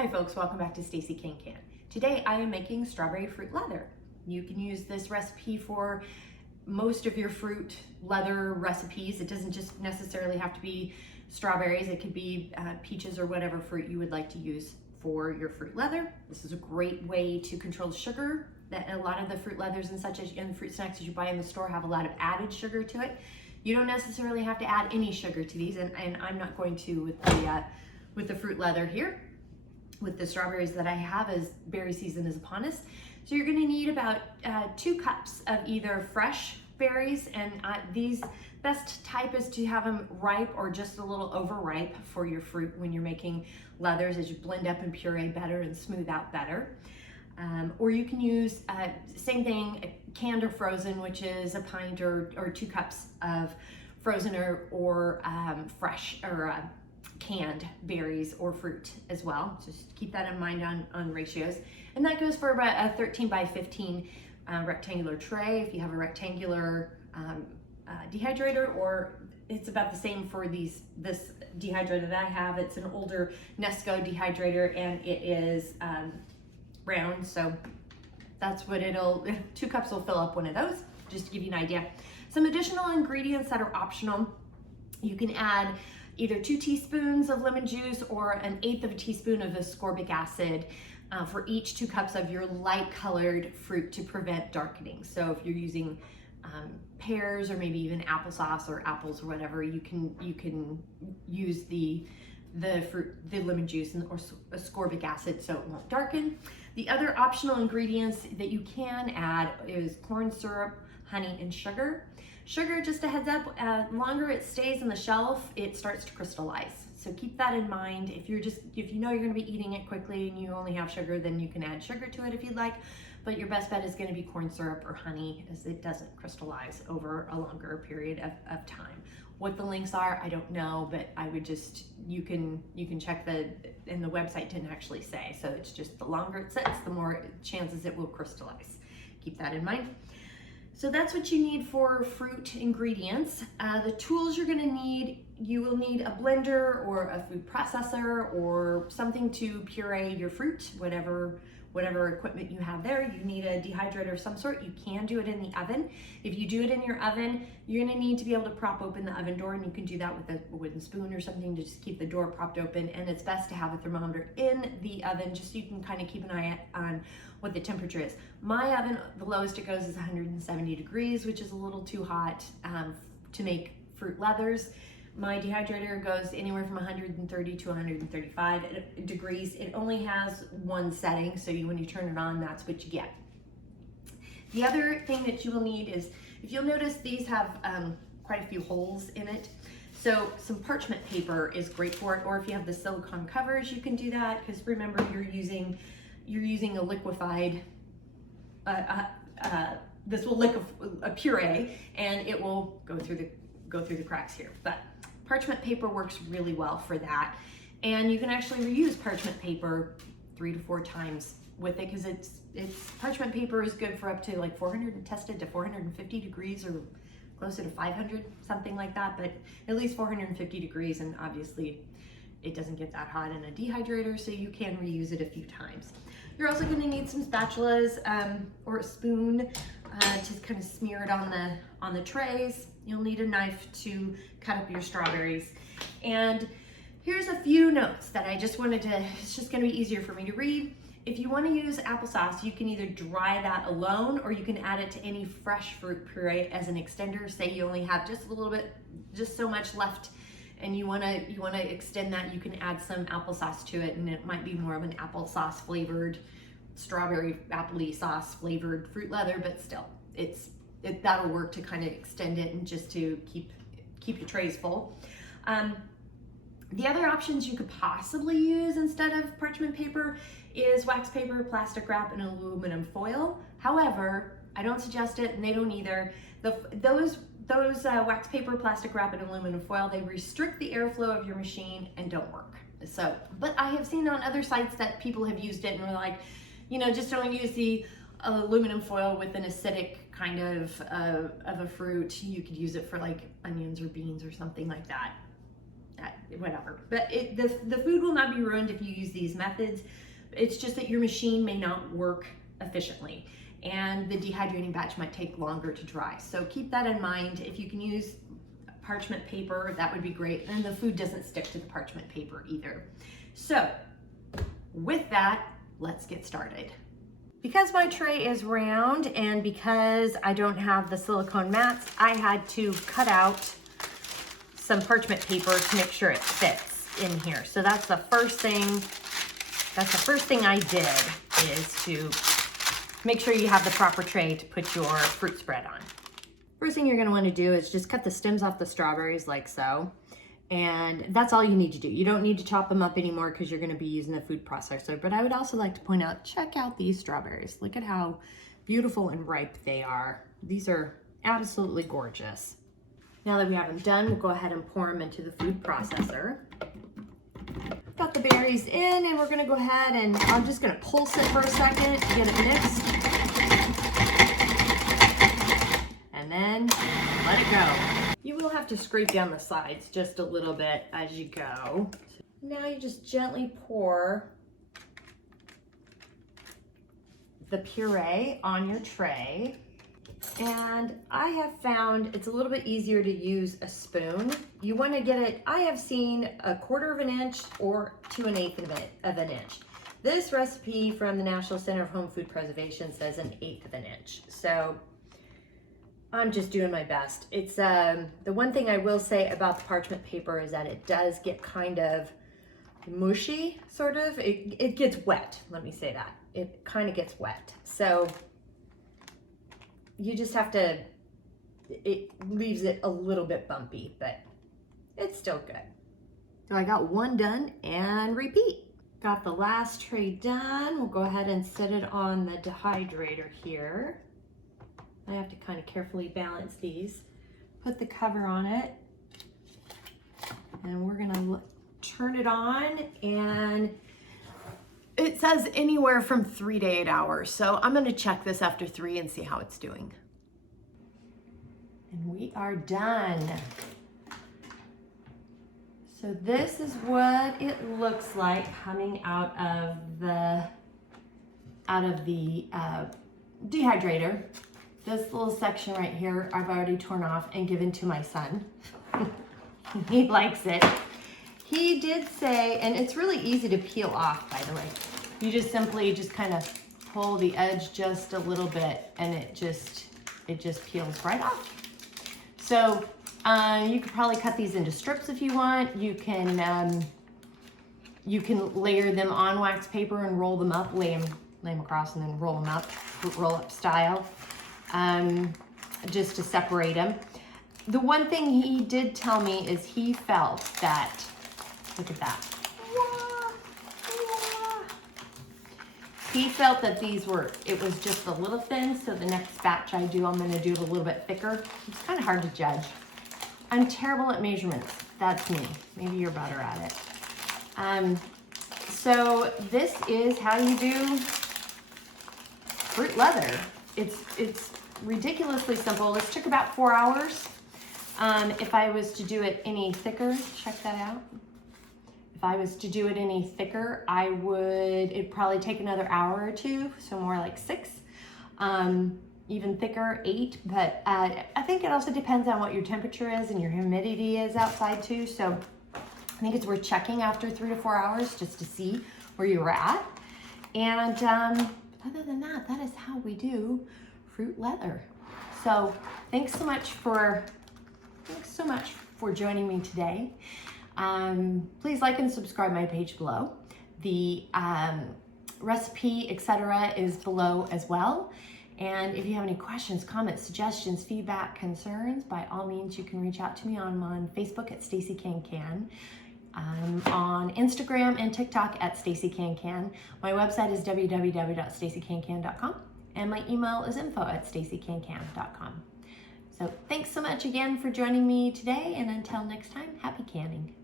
Hi folks, welcome back to Stacey Can. Today I am making strawberry fruit leather. You can use this recipe for most of your fruit leather recipes. It doesn't just necessarily have to be strawberries. It could be peaches or whatever fruit you would like to use for your fruit leather. This is a great way to control sugar. That a lot of the fruit leathers and such as and fruit snacks that you buy in the store have a lot of added sugar to it. You don't necessarily have to add any sugar to these, and I'm not going to with the fruit leather here. With the strawberries that I have, as berry season is upon us. So you're gonna need about 2 cups of either fresh berries, and these best type is to have them ripe or just a little overripe for your fruit when you're making leathers, as you blend up and puree better and smooth out better. Or you can use, same thing, canned or frozen, which is a pint or 2 cups of frozen or fresh or canned berries or fruit as well. Just keep that in mind on ratios. And that goes for about a 13 by 15 rectangular tray if you have a rectangular dehydrator, or it's about the same for this dehydrator that I have. It's an older Nesco dehydrator, and it is round, so that's what 2 cups will fill up one of those, just to give you an idea. Some additional ingredients that are optional. You can add either 2 teaspoons of lemon juice or 1/8 of a teaspoon of ascorbic acid for each 2 cups of your light colored fruit to prevent darkening. So if you're using pears or maybe even applesauce or apples or whatever, you can use the lemon juice or ascorbic acid so it won't darken. The other optional ingredients that you can add is corn syrup, honey, and sugar. Sugar, just a heads up, longer it stays on the shelf, it starts to crystallize. So keep that in mind. If you know you're gonna be eating it quickly and you only have sugar, then you can add sugar to it if you'd like, but your best bet is gonna be corn syrup or honey, as it doesn't crystallize over a longer period of time. What the links are, I don't know, but I would just, you can check and the website didn't actually say, so it's just the longer it sits, the more chances it will crystallize. Keep that in mind. So that's what you need for fruit ingredients. The tools you're gonna need, you will need a blender or a food processor or something to puree your fruit, whatever equipment you have there. You need a dehydrator of some sort. You can do it in the oven. If you do it in your oven, you're gonna need to be able to prop open the oven door, and you can do that with a wooden spoon or something to just keep the door propped open. And it's best to have a thermometer in the oven just so you can kind of keep an eye on what the temperature is. My oven, the lowest it goes is 170 degrees, which is a little too hot to make fruit leathers. My dehydrator goes anywhere from 130 to 135 degrees. It only has one setting, so when you turn it on, that's what you get. The other thing that you will need is, if you'll notice, these have quite a few holes in it. So some parchment paper is great for it, or if you have the silicone covers, you can do that, because remember, you're using a liquefied, this will lick a puree, and it will go through the cracks here. But parchment paper works really well for that, and you can actually reuse parchment paper 3 to 4 times with it, because it's parchment paper is good for up to like 400, tested to 450 degrees or closer to 500, something like that, but at least 450 degrees, and obviously it doesn't get that hot in a dehydrator, so you can reuse it a few times. You're also going to need some spatulas or a spoon to kind of smear it on the trays. You'll need a knife to cut up your strawberries. And here's a few notes that I just wanted to, it's just going to be easier for me to read. If you want to use applesauce, you can either dry that alone, or you can add it to any fresh fruit puree as an extender. Say you only have just a little bit, just so much left, and you want to extend that, you can add some applesauce to it, and it might be more of an applesauce flavored, strawberry appley sauce flavored fruit leather, but still, that'll work to kind of extend it and just to keep your trays full. The other options you could possibly use instead of parchment paper is wax paper, plastic wrap, and aluminum foil. However, I don't suggest it, and they don't either. Those wax paper, plastic wrap, and aluminum foil, they restrict the airflow of your machine and don't work. So, but I have seen on other sites that people have used it and were like, just don't use the aluminum foil with an acidic kind of a fruit. You could use it for like onions or beans or something like that. whatever. But the food will not be ruined if you use these methods. It's just that your machine may not work efficiently, and the dehydrating batch might take longer to dry. So keep that in mind. If you can use parchment paper, that would be great. And the food doesn't stick to the parchment paper either. So with that, let's get started. Because my tray is round and because I don't have the silicone mats, I had to cut out some parchment paper to make sure it fits in here. So that's the first thing I did, is to make sure you have the proper tray to put your fruit spread on. First thing you're gonna wanna do is just cut the stems off the strawberries like so. And that's all you need to do. You don't need to chop them up anymore because you're gonna be using the food processor. But I would also like to point out, check out these strawberries. Look at how beautiful and ripe they are. These are absolutely gorgeous. Now that we have them done, we'll go ahead and pour them into the food processor. Got the berries in, and we're gonna go ahead and I'm just gonna pulse it for a second to get it mixed. And then let it go. You will have to scrape down the sides just a little bit as you go. Now you just gently pour the puree on your tray. And I have found it's a little bit easier to use a spoon. You want to get it, I have seen 1/4 of an inch or to 1/8 of an inch. This recipe from the National Center of Home Food Preservation says 1/8 of an inch. So I'm just doing my best. It's the one thing I will say about the parchment paper is that it does get kind of mushy, sort of. It gets wet, let me say that. It kind of gets wet. So you just have to, it leaves it a little bit bumpy, but it's still good. So I got one done and repeat. Got the last tray done. We'll go ahead and set it on the dehydrator here. I have to kind of carefully balance these. Put the cover on it, and we're gonna turn it on, and it says anywhere from 3 to 8 hours. So I'm gonna check this after 3 and see how it's doing. And we are done. So this is what it looks like coming out of the dehydrator. This little section right here, I've already torn off and given to my son. He likes it. He did say, and it's really easy to peel off, by the way. You just simply kind of pull the edge just a little bit, and it just peels right off. So you could probably cut these into strips if you want. You can layer them on wax paper and roll them up, lay them across and then roll them up, roll up style. Just to separate them. The one thing he did tell me is he felt that, look at that. He felt that it was just a little thin, so the next batch I do, I'm gonna do it a little bit thicker. It's kind of hard to judge. I'm terrible at measurements. That's me. Maybe you're better at it. So this is how you do fruit leather. It's ridiculously simple. This took about 4 hours. If I was to do it any thicker, check that out. If I was to do it any thicker, it'd probably take another hour or 2, so more like 6. Even thicker, 8, but I think it also depends on what your temperature is and your humidity is outside too. So I think it's worth checking after 3 to 4 hours just to see where you were at. And other than that, that is how we do fruit leather. So thanks so much for joining me today. Please like and subscribe my page below. The recipe, etc. is below as well. And if you have any questions, comments, suggestions, feedback, concerns, by all means, you can reach out to me. I'm on Facebook at Stacey Can Can. I'm on Instagram and TikTok at Stacey Can Can. My website is www.staceycancan.com. And my email is info@staceycancan.com. So thanks so much again for joining me today, and until next time, happy canning.